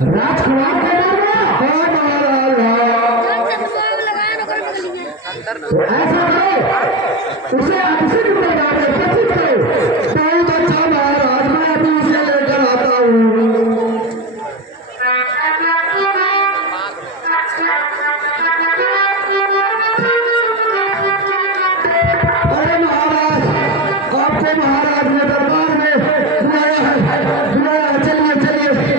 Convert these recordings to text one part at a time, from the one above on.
राजकुमार के नाम में हो तो ऐसा करो उसे आपसे जुड़े जाने प्रतीत करो। बहुत अच्छा महाराज, मैं अभी उसे लेकर आता हूँ। अरे महाराज, आपको महाराज ने दरबार में बुलाया है, बुलाया है। चलिए चलिए चलिए।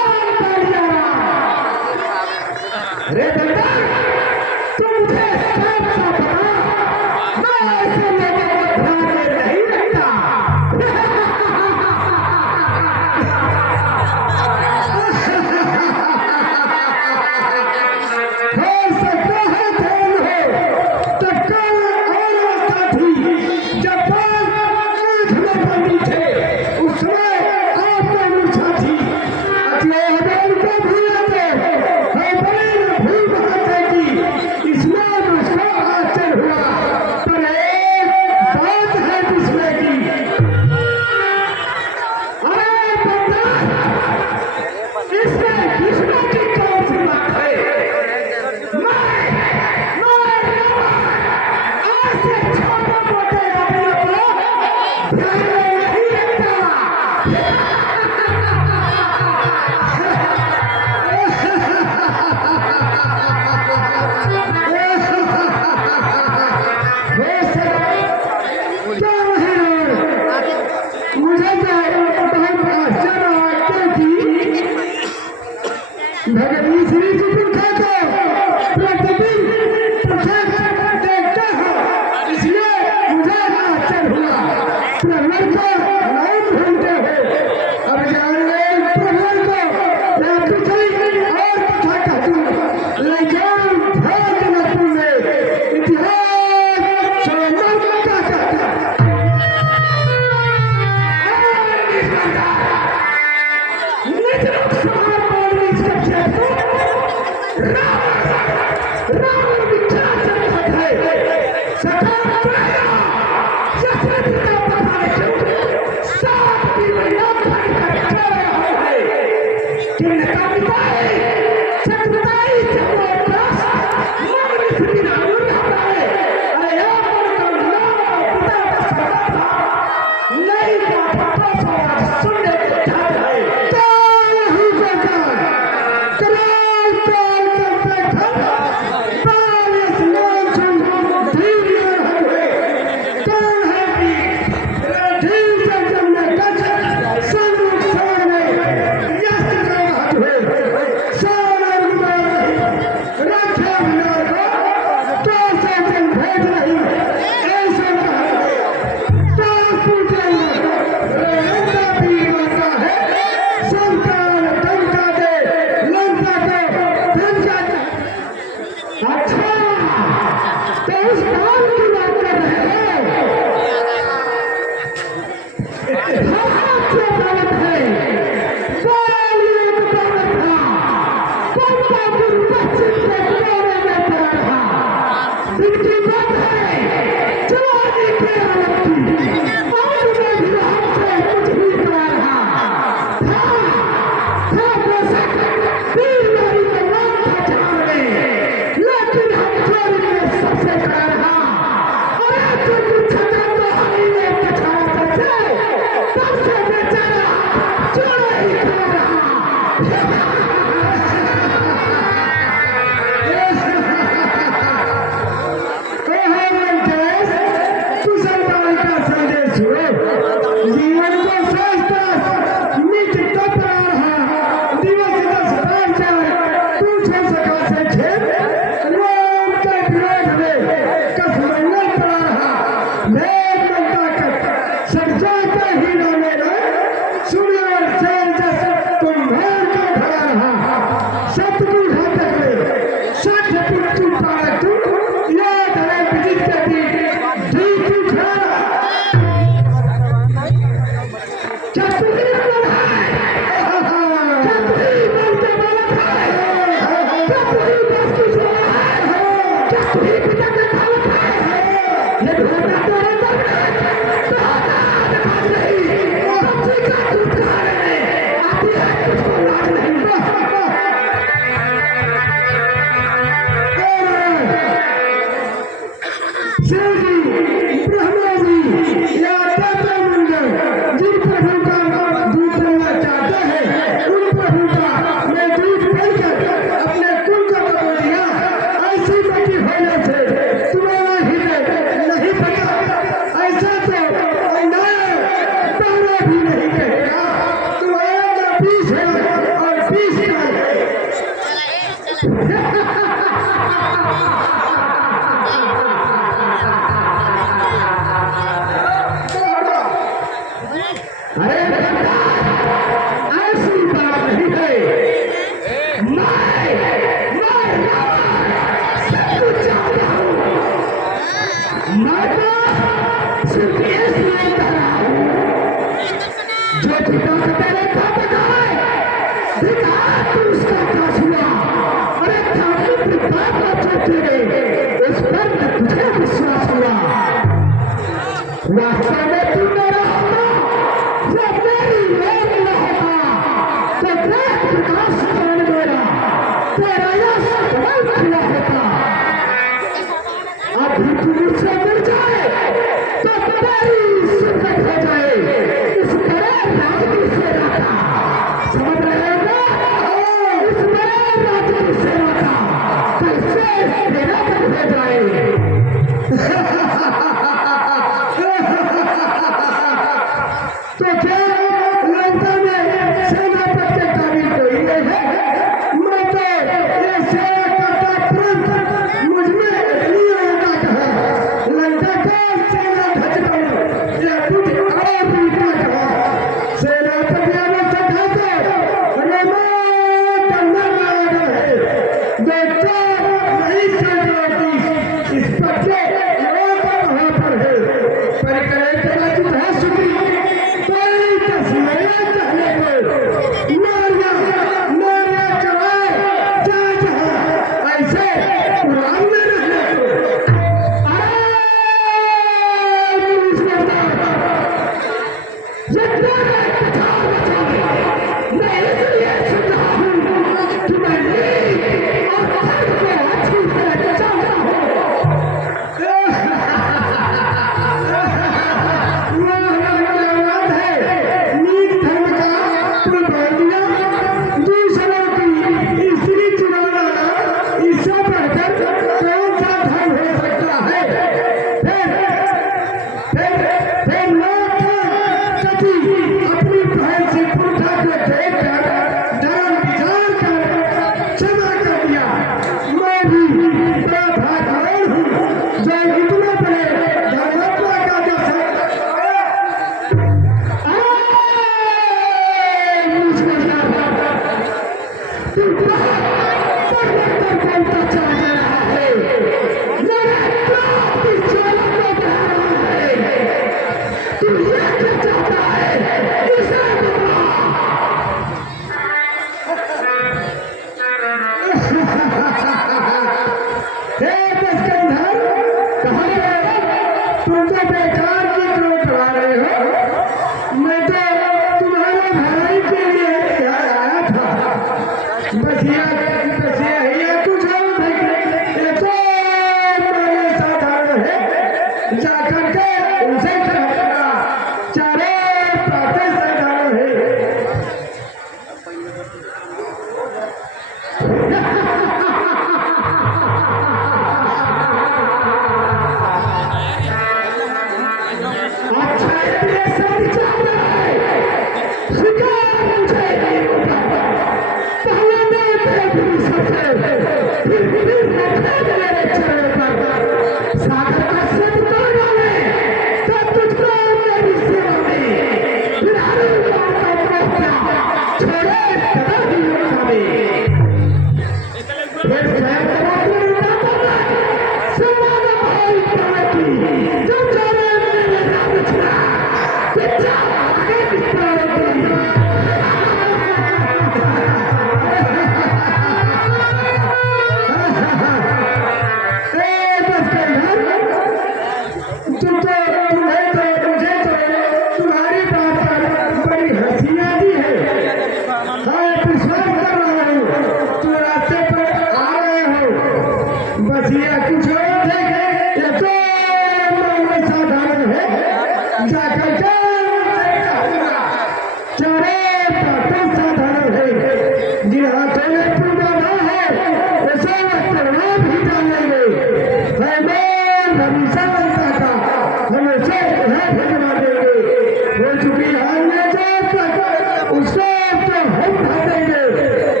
उसको तो हम खा देंगे।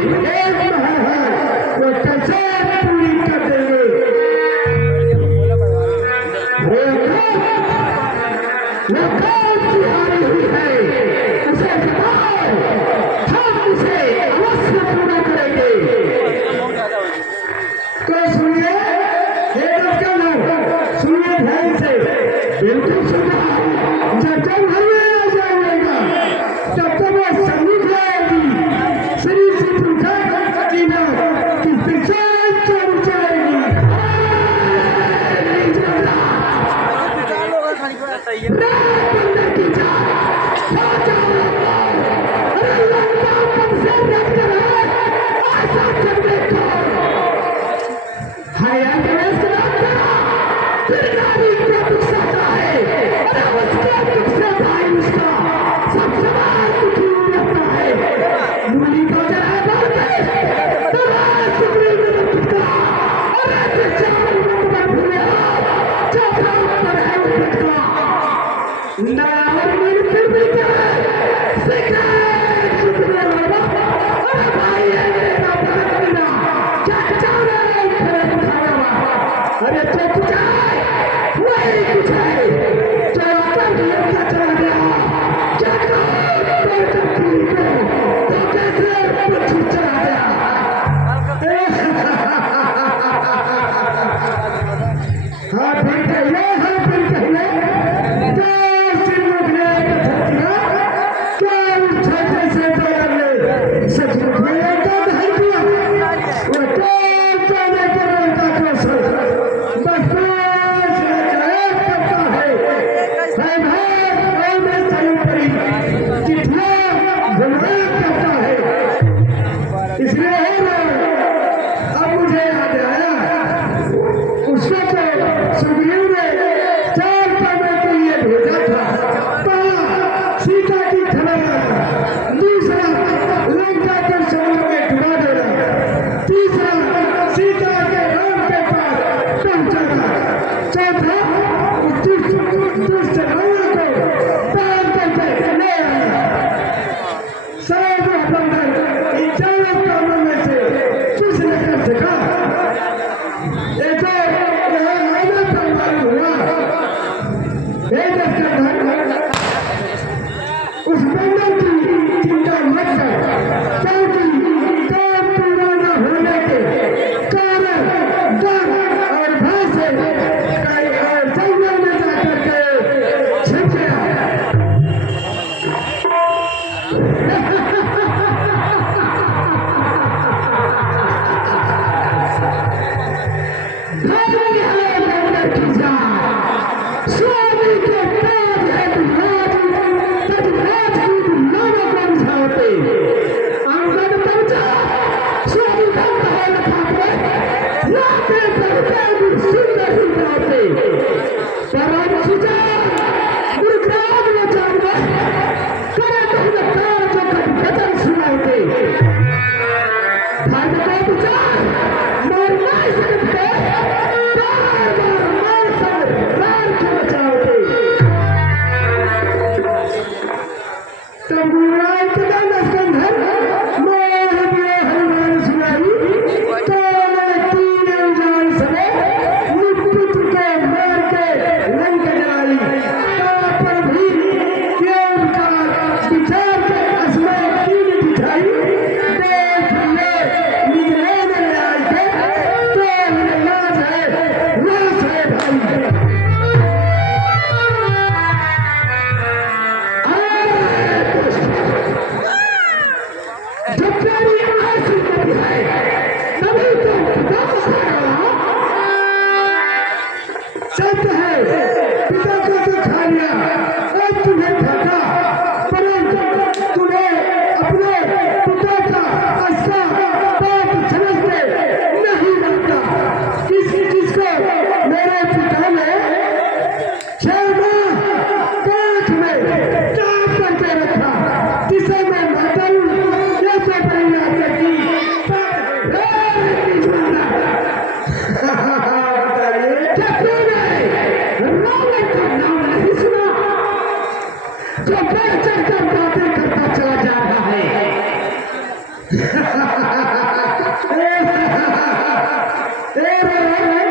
एक महल है वो कैसे पूरी कर देंगे। वो कौन सी हारी हुई है उसे बताओ, हम उसे अवश्य पूरा करेंगे। तो सुनिए हे दर्शकों, सुनिए ध्यान से, बिल्कुल सुनिए। जब जब हमें आ जाएगा तब तक वो सम्मुख आएगी, शरीर से पूछा कि ना कि पिछाड़ चढ़ जाएगी। अरे तो कुछ है वही कुछ है जो आता है चला गया क्या तो कैसे कुछ चला गया। हाँ फिर कहिए, हाँ फिर कहिए क्या सिर्फ क्या उठा कैसे डर ले सचमुच में का धर दिया वो तो जाने के का कसर बस करता है भाई में चली पड़ी चिट्ठियां गुमराह करता है। इसलिए अब मुझे याद आया उसको तो सुग्रीव ने 4 करने के लिए भेजा था। पहला सीता की खबर, दूसरा लंका के समुद्र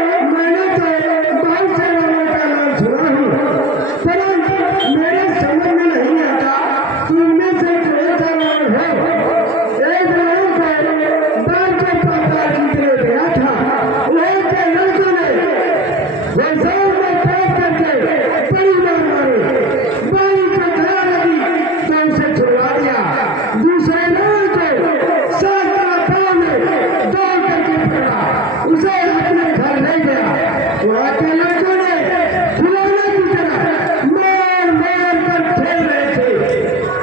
मैंने तो बहुत से लोगों का नाम सुना हूँ, परंतु मेरे समझ में नहीं आता तुमने से कौन सा नाम है। एक नाम को बाल के पापा जीतने गया था, वहीं के लड़कों ने वैसाल में पैर करके बड़ी मार मारी, बाली को दया लगी तो उसे छुड़वा दिया। दूसरे नाम को सात पाँव में दौड़ करके पकड़ा, उसे अपने घर ले गया। वहाँ के लड़कों ने खिलौने की तरह मार मार कर खेल रहे थे,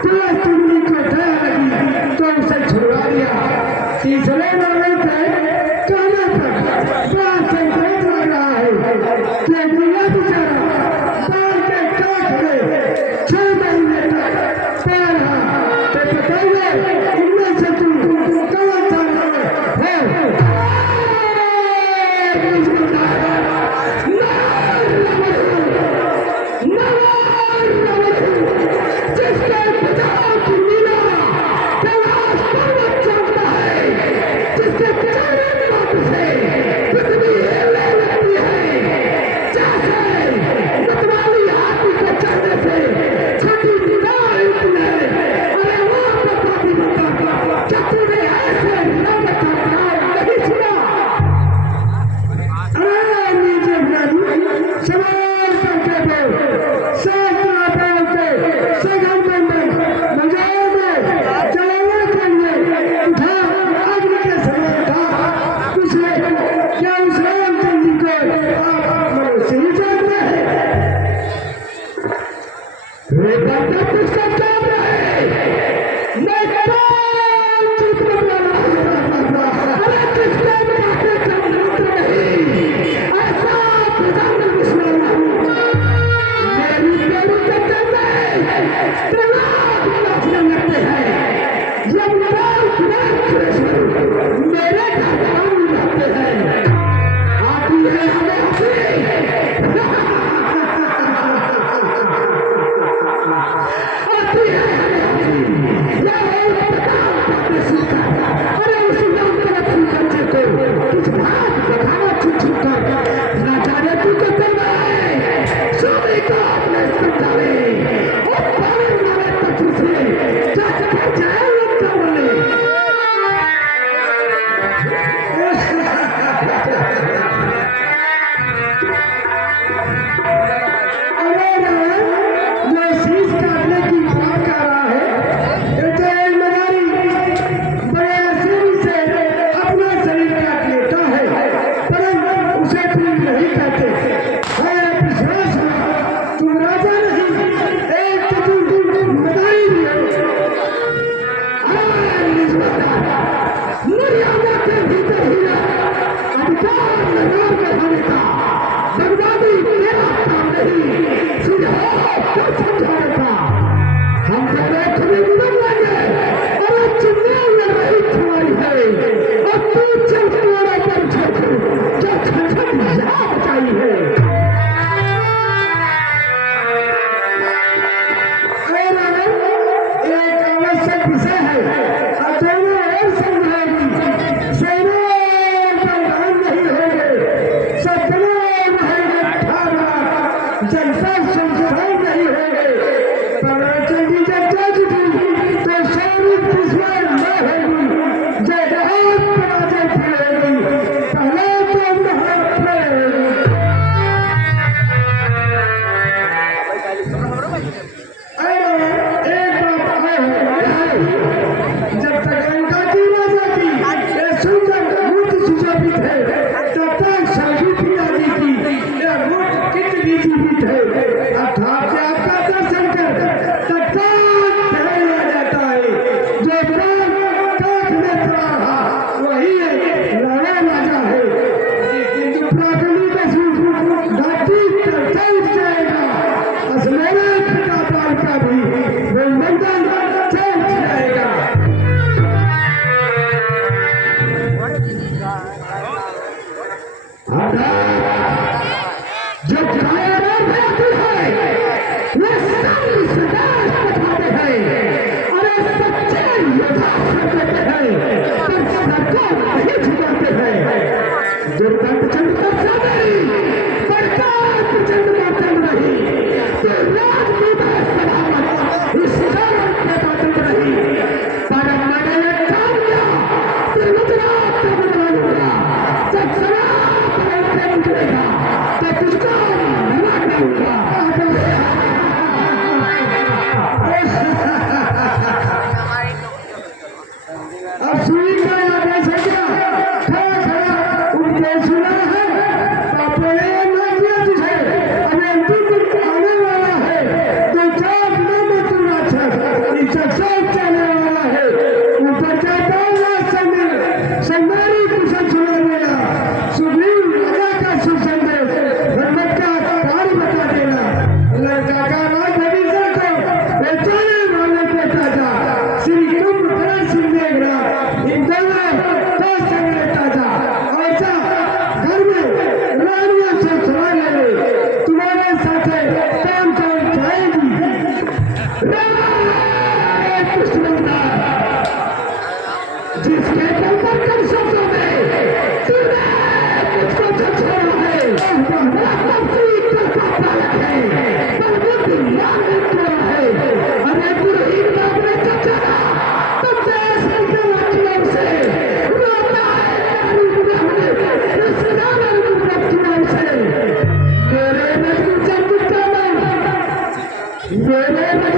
तुरंत टुकड़ी को दया लगी तो उसे छुड़वा दिया। तीसरे नाम पे काना पर बड़ा संकेत लग रहा है कि यह बेचारा बाल के काट में 6 महीने तक पैर रहा। तो बताइए इनमें से तुम कौन सा नाम है? जिसके पिता की लीला कैलाश पर्वत चलता है, जिसके पिता से पृथ्वी नहीं झुकाते हैं। दुर्गा प्रचंड का सामने सरकार प्रचंड का चल रही तो राजपूत है सलामत इस कारण के बात रही पर मैंने काम किया तो गुजरात का बदलाऊंगा जब सलाम पलटने निकलेगा तो तुझको मार दूंगा। अब सुनी क्या याद है क्या खड़ा खड़ा उनके सुना है पापड़े ना किया तुझे अरे तू आने वाला है तो चार दिनों में तू नाच इज्जत से चलने वाला है ऊपर जाता हुआ संगारी कुशल सुना गया सुग्रीव राजा का शुभ संदेश भगवत का कार्य बता देना लड़का का राज भविष्य को बेचाने वाले के ताजा श्री कुंभकर्ण सिंह देवरा इन दोनों का संग ताजा ऐसा घर में रानियों से सवाल ले तुम्हारे साथ काम कर जाएगी कृष्णा जिसके ऊपर कर शब्दों में तूने मुझको झकझोरा है तफसीर का पालक है पर बुद्धि मांग तोड़ा है अरे पुरहीन बाप ने चचरा तुम जैसे लड़कियों से रोता है रिश्तेदार लड़कियों से मेरे नजर जब मेरे